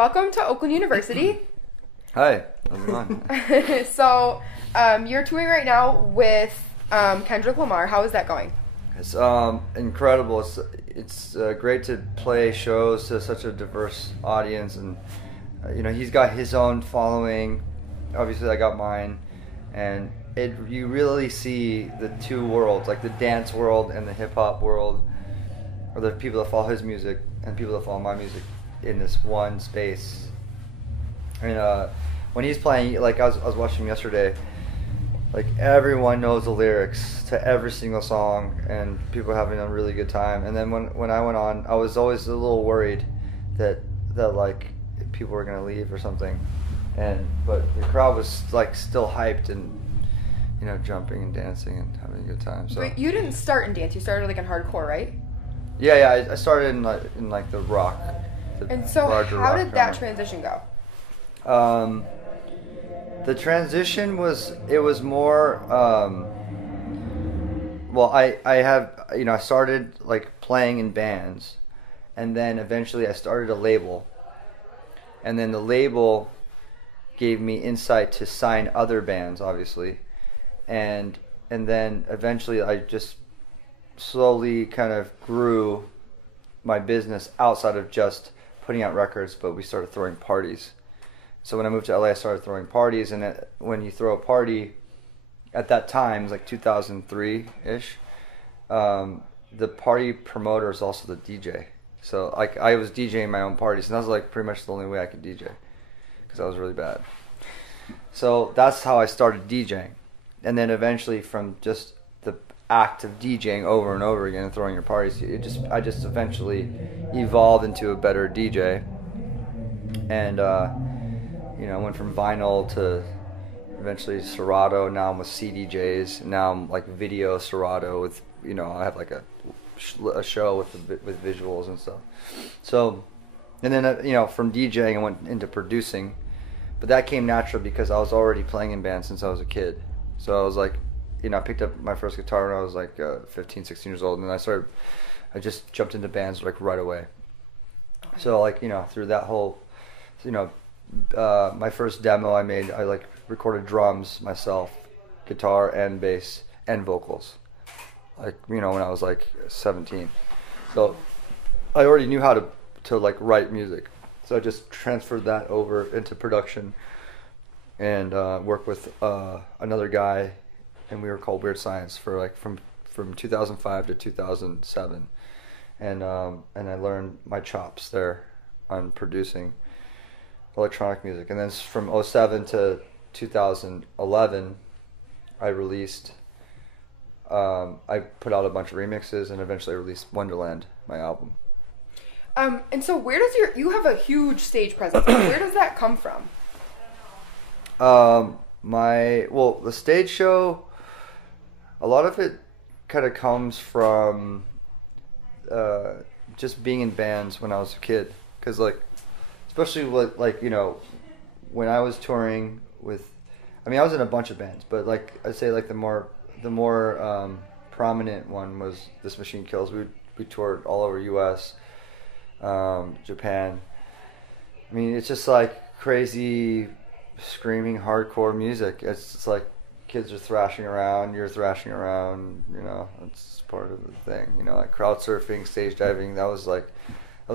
Welcome to Oakland University. Hi, how's it going? So, you're touring right now with Kendrick Lamar. How is that going? It's incredible. It's great to play shows to such a diverse audience, and he's got his own following. Obviously, I got mine, and you really see the two worlds, like the dance world and the hip hop world, or the people that follow his music and people that follow my music in this one space. And when he's playing, like I was watching yesterday, like everyone knows the lyrics to every single song, and people are having a really good time. And then when I went on, I was always a little worried that like people were gonna leave or something. But the crowd was like still hyped and jumping and dancing and having a good time. So but you didn't start in dance; you started like in hardcore, right? Yeah. I started in the rock. And so, how did that transition go? The transition was more. Well, I started like playing in bands, and then eventually I started a label, and then the label gave me insight to sign other bands, obviously, and then eventually I just slowly kind of grew my business outside of just putting out records, but we started throwing parties. So when I moved to LA, I started throwing parties, and when you throw a party, at that time, it was like 2003-ish, the party promoter is also the DJ. So like I was DJing my own parties, and that was like pretty much the only way I could DJ, because I was really bad. So that's how I started DJing. And then eventually from just the act of DJing over and over again and throwing your parties, I just eventually evolved into a better DJ. And I went from vinyl to eventually Serato. Now I'm with CDJs. Now I'm like video Serato with I have like a show with visuals and stuff. So, and then from DJing I went into producing, but that came natural because I was already playing in bands since I was a kid. So I was like, I picked up my first guitar when I was like 15, 16 years old, and then I just jumped into bands like right away. So like through that whole, my first demo I made, I like recorded drums myself, guitar and bass and vocals, like when I was like 17. So I already knew how to like write music. So I just transferred that over into production and worked with another guy, and we were called Weird Science for like from 2005 to 2007, and I learned my chops there on producing electronic music. And then from 2007 to 2011, I released, I put out a bunch of remixes and eventually released Wonderland, my album. And so where does you have a huge stage presence, where does that come from? The stage show, a lot of it kind of comes from just being in bands when I was a kid, because like, especially with like when I was touring with, I was in a bunch of bands, but like I'd say like the more prominent one was This Machine Kills. We toured all over U.S., Japan. It's just like crazy screaming hardcore music. It's just like kids are thrashing around, you're thrashing around, it's part of the thing, like crowd surfing, stage diving. That was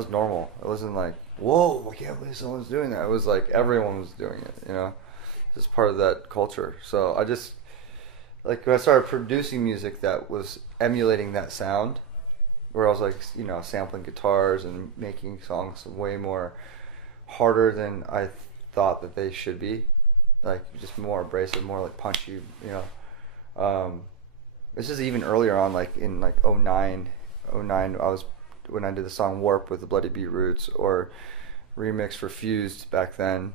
normal. It wasn't like, whoa, I can't believe someone's doing that. It was like everyone was doing it, It's part of that culture. So I just, like when I started producing music that was emulating that sound, where I was like, sampling guitars and making songs way more harder than I thought that they should be, like just more abrasive, more like punchy, this is even earlier on, like in like 09, when I did the song Warp with the Bloody Beetroots, or remix for Fused back then.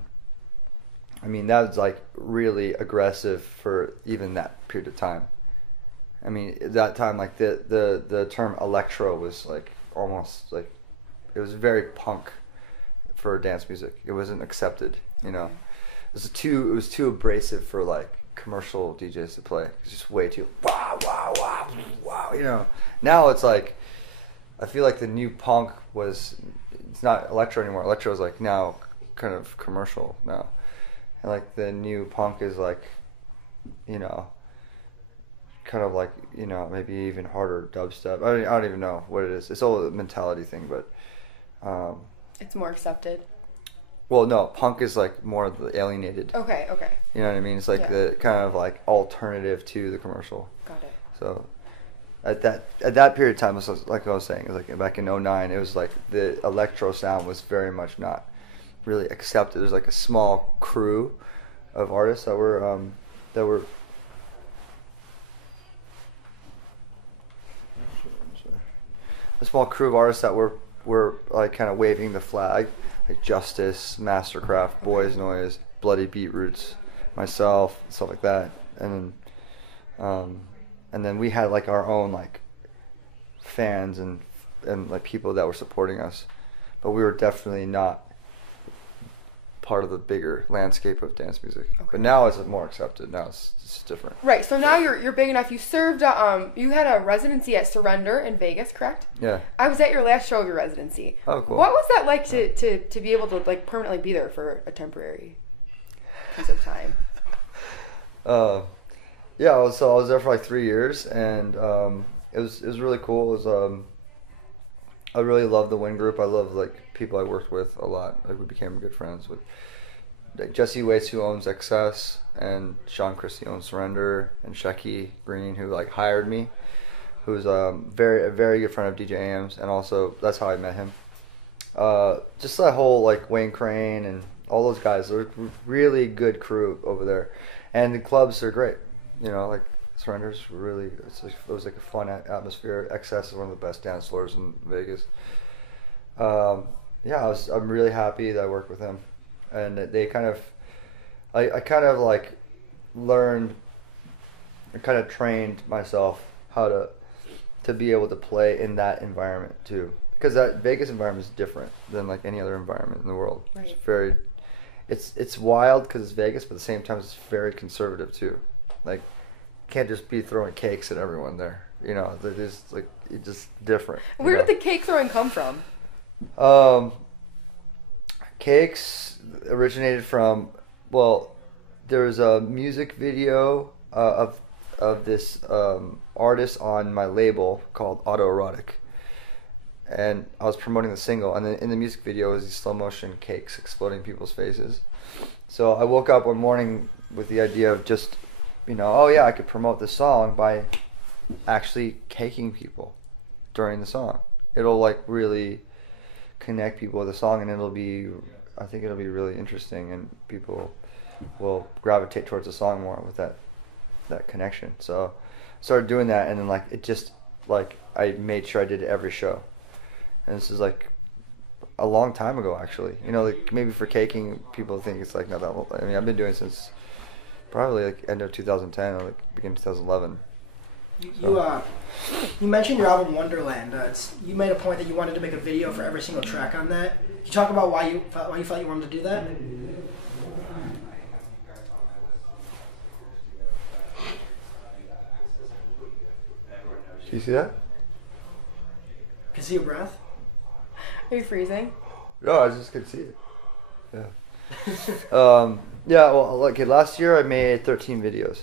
That was like really aggressive for even that period of time. At that time, like the term electro was like almost like, it was very punk for dance music. It wasn't accepted, It was too abrasive for like commercial DJs to play. It's just way too wow, Now it's like, I feel like the new punk it's not electro anymore. Electro is like now kind of commercial now, and like the new punk is like, you know, kind of like, you know, maybe even harder dubstep. I don't even know what it is. It's all a mentality thing, but it's more accepted. Well, no, punk is like more of the alienated. Okay. You know what I mean? It's like the kind of like alternative to the commercial. Got it. So at that period of time, it was like I was saying, it was like back in 2009, it was like the electro sound was very much not really accepted. There's like a small crew of artists that were a small crew of artists that were like kind of waving the flag, like Justice, Mastercraft, Boys Noise, Bloody Beetroots, myself, stuff like that, and then we had like our own like fans and like people that were supporting us, but we were definitely not part of the bigger landscape of dance music. Okay. But now it's more accepted. Now it's different. Right. So now you're big enough. You served. You had a residency at Surrender in Vegas, correct? Yeah. I was at your last show of your residency. Oh, cool. What was that like to be able to like permanently be there for a temporary piece of time? Yeah. I was there for like 3 years, and it was really cool. It was I really loved the Win Group. I love like people I worked with a lot. Like we became good friends with like Jesse Waits, who owns XS, and Sean Christie owns Surrender, and Shecky Green, who like hired me, who's a very good friend of DJ AM's, and also that's how I met him. Just that whole like Wayne Crane and all those guys, they're really good crew over there, and the clubs are great. You know, like Surrender's really, it was like a fun atmosphere. XS is one of the best dance floors in Vegas. Yeah, I'm really happy that I worked with him, and they kind of, I kind of like learned, I kind of trained myself how to be able to play in that environment too, because that Vegas environment is different than like any other environment in the world. Right. It's very, it's wild because it's Vegas, but at the same time it's very conservative too. Like, can't just be throwing cakes at everyone there. You know, they're just like, it's just different. Where did the cake throwing come from? Cakes originated from, well, there was a music video of this artist on my label called Autoerotic, and I was promoting the single, and then in the music video was these slow motion cakes exploding in people's faces. So I woke up one morning with the idea of just, you know, oh yeah, I could promote this song by actually caking people during the song. It'll like really connect people with the song, and I think it'll be really interesting, and people will gravitate towards the song more with that connection. So I started doing that, and then like it just like I made sure I did it every show. And this is like a long time ago, actually. You know, like maybe for caking, people think it's like not that long. I mean, I've been doing it since probably like end of 2010 or like beginning of 2011. You mentioned your album Wonderland. You made a point that you wanted to make a video for every single track on that. Can you talk about why you felt you wanted to do that? Do you see that? Can you see your breath? Are you freezing? No, I just could see it. Yeah. Yeah. Well, like last year I made 13 videos.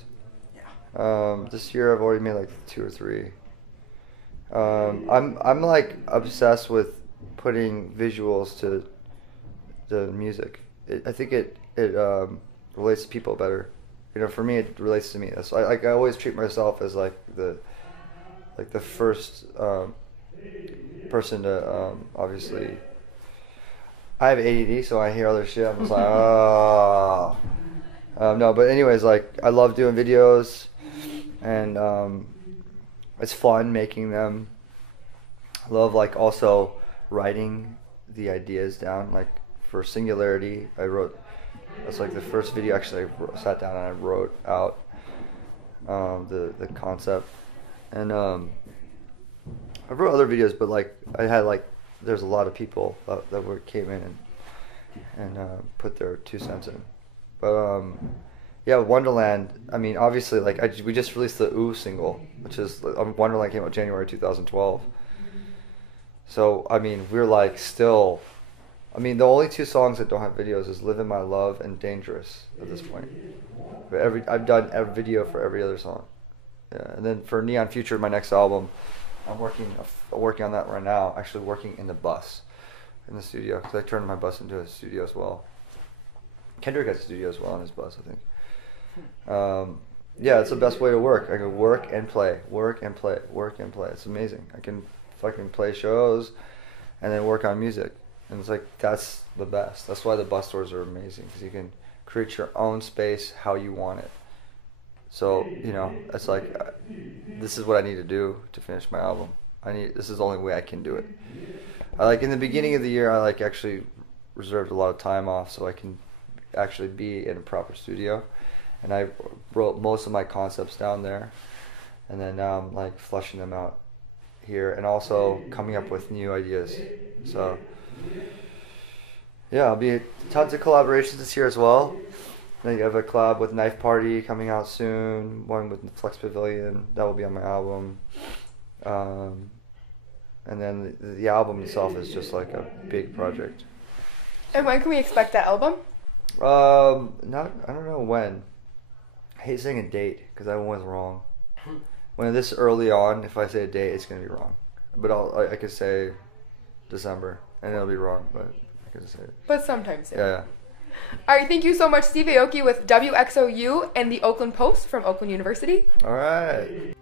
This year I've already made like 2 or 3. I'm like obsessed with putting visuals to the music. I think it relates to people better. You know, for me it relates to me. That's I always treat myself as like the first person to obviously. I have ADD, so I hear other shit. I'm just like, oh. No, but anyways, like I love doing videos, and it's fun making them. I love like also writing the ideas down. Like for Singularity, that's like the first video actually I sat down and I wrote out the concept, and I wrote other videos, but like I had like there's a lot of people that came in and put their 2 cents in. But yeah, Wonderland. I mean, obviously, like we just released the Ooh single, which is Wonderland came out January 2012. So I mean, we're like still I mean, the only 2 songs that don't have videos is "Live in My Love" and "Dangerous" at this point. But I've done a video for every other song. Yeah, and then for Neon Future, my next album, I'm working on that right now. Actually, working in the bus, in the studio, because I turned my bus into a studio as well. Kendrick has a studio as well on his bus, I think. Yeah, it's the best way to work. I can work and play, work and play, work and play. It's amazing. I can fucking play shows, and then work on music, and it's like that's the best. That's why the bus tours are amazing, because you can create your own space how you want it. So, you know, it's like, this is what I need to do to finish my album. This is the only way I can do it. In the beginning of the year, I actually reserved a lot of time off so I can actually be in a proper studio. And I wrote most of my concepts down there. And then now I'm fleshing them out here and also coming up with new ideas. So, yeah, I'll be tons of collaborations this year as well. Then you have a collab with Knife Party coming out soon, one with Flex Pavilion, that will be on my album. And then the album itself is just a big project. And when can we expect that album? I don't know when. I hate saying a date because I'm always wrong. When this early on, if I say a date, it's going to be wrong. But I could say December, and it'll be wrong, but I could say it. But sometimes. Yeah. All right, thank you so much, Steve Aoki with WXOU and the Oakland Post from Oakland University. All right.